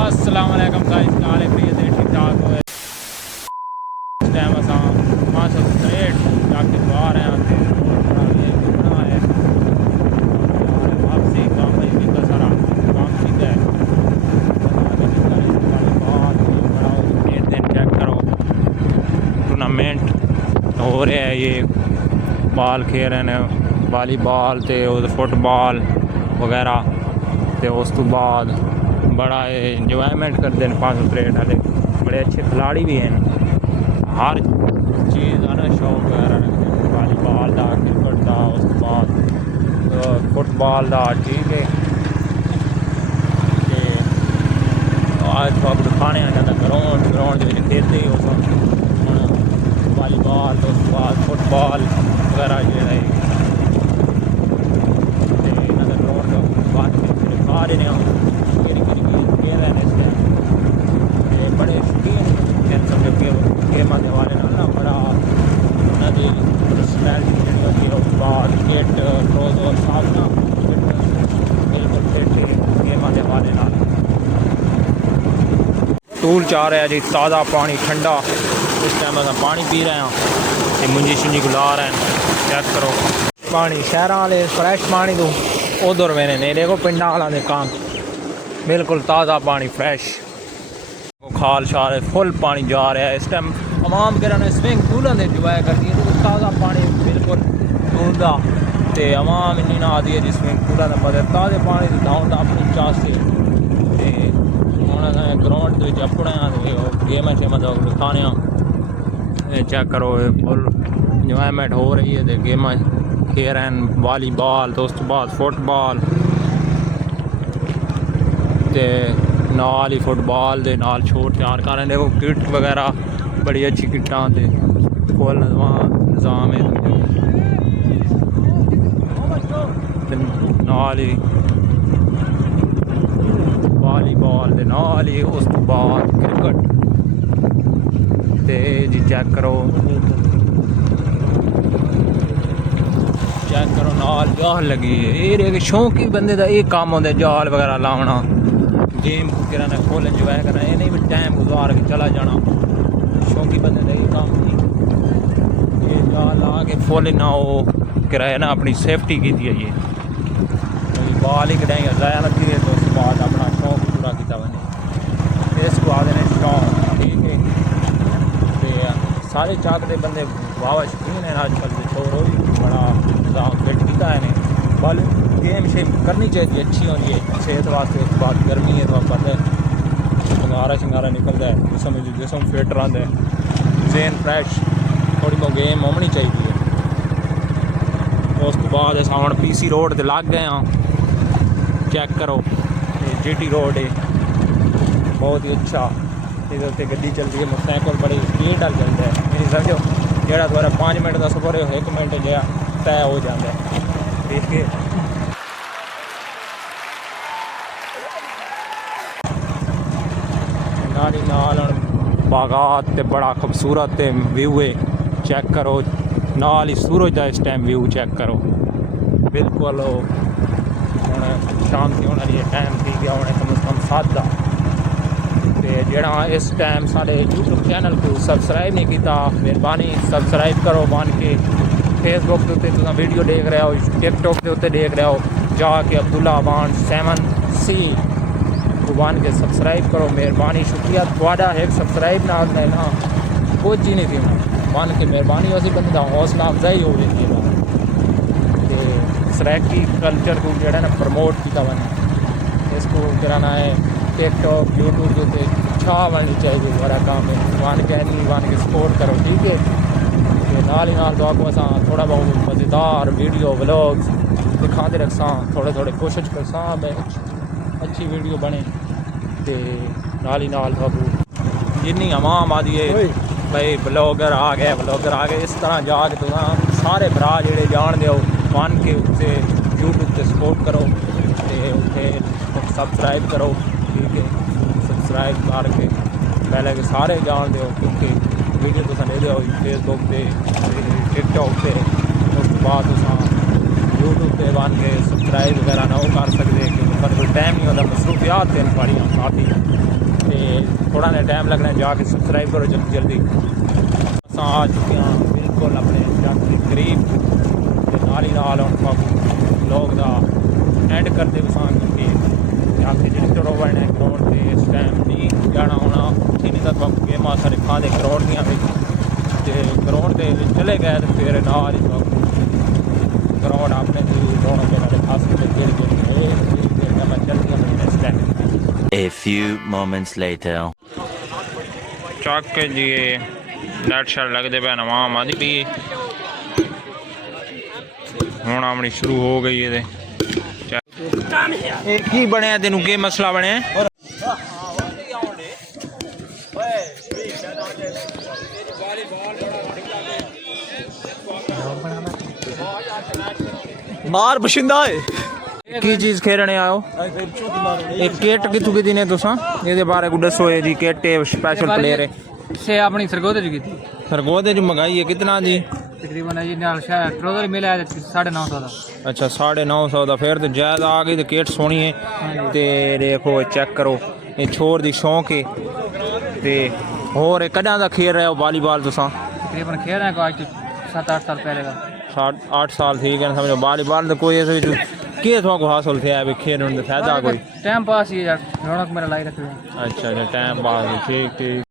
अस्सलाम वालेकुम गाइस, नाले प्रिय से ठीक ठाक हो इस टाइम असा 563 जाके बाहर हैं आते घूमना है वापसी काम भाई भी का सारा काम सीधा है दिन चेक करो टूर्नामेंट हो रहा है। ये बाल खेल रहे हैं वालीबॉल ते फुटबॉल वगैरह तो उस तो बाद बड़ा इंजॉयमेंट करते हैं 563 वाले। बड़े अच्छे खिलाड़ी भी हैं, हर चीज़ का ना शौक वगैरह रखते हैं, वालीबॉल का क्रिकेट का उस तो बाद फुटबॉल का। ठीक है आज तो दिखाने जाता ग्राउंड खेलते ही हो वालीबॉल तो उस तो बाद फुटबॉल वगैरह जो है दिखा रहे हैं बड़े शौकीन समझो गेम आने वाले ना बड़ा उन्होंने पर्सनैलिटी जी होती है उस बाद क्रिकेट क्रोज और सामना बिल्कुल फिट गेम आने वाले ना टूल चाह रहा है जी ताज़ा पानी ठंडा। इस टाइम अस पानी पी रहे हैं, मुंजी शुंजी गुला रहे हैं। चेक करो पानी शहर वाले फ्रैश पानी तो उधर मैंने नहीं देखो पिंडा वाला ने काम बिल्कुल ताज़ा पानी फ्रैश खाल शाल फुल पानी जा रहा है। इस टाइम तमाम गिरा स्विमिंग पूलों से इंजॉय करती है तो ताज़ा पानी बिल्कुल ढूंढता तो आवाम इन्नी ना आती है जी स्विमिंग पूलों का मतलब ताज़े पानी से धाउंदा अपनी चाह से हम ग्राउंड के अपने गेम शेम दिखाने चेक करो फुल इंजॉयमेंट हो रही है। तो गेम खेल रहे हैं वालीबॉल तो उस बाद फुटबॉल ते नाल ही फुटबॉल दे नाल छोट तैयार कर रहे हैं। किट वगैरह बड़ी अच्छी किटां ते फुल निज़ाम है नाल ही वालीबॉल दे नाल ही उस तो बाद क्रिकेट ते जी चेक करो नाल जाल लगी है। ये शौकी बंदे का ये काम होंगे जाल वगैरह लाना गेम गिराना फुल इंजॉय करना, ये नहीं भी टाइम गुजार के चला जाना। शौकी बंदे का ये काम नहीं, ये जाल ला के फुल ना वो कराया ना अपनी सेफ्टी की थी। ये बाल ही कटाई जाया लगी है तो उस बाद अपना शौक पूरा किया बने इसको आते हैं शौक। ठीक है तो सारे चाकते बंदे वाह शौकीन है अजकल के छोरो भी बड़ा निज़ाम फिट किया है बल गेम शेम करनी चाहिए अच्छी होनी है सेहत वास्ते। उस बाद गर्मी है तो पता है शंगारा निकलता है जिसम फिट रहा है जेन फ्रैश थोड़ी बहुत गेम होनी चाहिए। उस तो बाद अस हम PC रोड से लग गए हाँ। चेक करो GT रोड है बहुत ही अच्छा, इधर गड्डी चलती है मोटरसाइकिल बड़ी स्पीड वाल चलता है। मेरी समझो जोड़ा थोड़ा 5 मिनट का सफर है 1 मिनट जो तय हो जाता है। ठीक है नाली नाल बागात ते बड़ा खूबसूरत व्यू है। चेक करो नाल ही सूरज का इस टाइम व्यू चेक करो बिल्कुल हम शांति होने वाली टाइम थी गया होने कम से कम 7 का। तो जोड़ा इस टाइम साढ़े YouTube चैनल को सबसक्राइब नहीं किया मेहरबानी सबसक्राइब करो बन के। फेसबुक के उत्ते तुम वीडियो देख रहे हो, टिकटॉक के उत्ते देख रहे हो, जाके अब्दुल्ला अबान 7C को बन के सबसक्राइब करो मेहरबानी शुक्रिया थोड़ा। एक सबसक्राइब ना ना कुछ ही नहीं थी बन के मेहरबानी उसी बंदे का हौसला अफजाई हो जाती है। तो सराकी कल्चर को जो ना प्रमोट किया बने इसको कराना है टिकटॉक यूट्यूब के उत्ते छा बननी चाहिए बड़ा काम है बन के नहीं बन के सपोर्ट करो। ठीक है नाल ही नाल तो आपको असा थोड़ा बहुत मज़ेदार वीडियो व्लॉग्स दिखाते रखसा थोड़े कोशिश करसा अच्छी वीडियो बने। तो नाल ही नाल तो जिन्नी आवाम आदि है भाई ब्लॉगर आ गए इस तरह जाके तो सारे भरा जेडे जान दो बन के उत्ते यूट्यूब से सपोर्ट करो तो उत्थे सबसक्राइब करो। ठीक है सबसक्राइब करके पहले के सारे जान दो क्योंकि वीडियो तुम ले दो फेसबुक पे टिकटॉक पे उस बाद यूट्यूब पे बन के सबसक्राइब वगैरह ना वो कर सकते। पर कोई टाइम नहीं होता, मसरूफियात हैं बड़ियां काफ़ी, तो थोड़ा ना टाइम लगना, जाके सबसक्राइब करो जल्दी जल्दी। अस आ चुके हैं बिल्कुल अपने जट के करीब, नाल ही नाल लोग का एंड करते बसान क्योंकि आखिर जो टरोवर ने ग्राउंड से इस टाइम नहीं जाना होना, उत्थे नहीं तक गेमां सारे खाते ग्राउंड दियां ग्राउंड के चले गए तो फिर नाल ही ग्राउंड अपने दोनों के खास गिर चलती इस time. A few moments later. चक जी नेट शट लगते पे नवाम आदि भी हूँ आमनी शुरू हो गई है। की बनया तेन के मसला बनया? मार बशिंदा है की चीज़ खेलने आओ? एक किट कितों की ने तुसा ये बारे को दसो, ये जी किट स्पेशल प्लेयर है से अपनी सरगोदे जी की सरगोदे जो मंगाई है कितना जी? तकरीबन जी नाल शायद ट्रोजर मिला 950 का। अच्छा 950 का, फिर तो ज्यादा आ गई, तो किट सोनी है। तो देखो चेक करो, ये छोर दी शौक है। तो होर कदा का खेल रहे हो वॉलीबॉल तुसा? तकरीबन खेल रहे हैं को आज 7-8 साल पहले का। 7-8 साल ठीक है, समझो वॉलीबॉल तो कोई ऐसे के थोड़ा हासिल थे भी खेलने में फायदा कोई? टाइम पास ही यार, रौनक मेरा लाई रखते हैं। अच्छा टाइम पास, ठीक ठीक।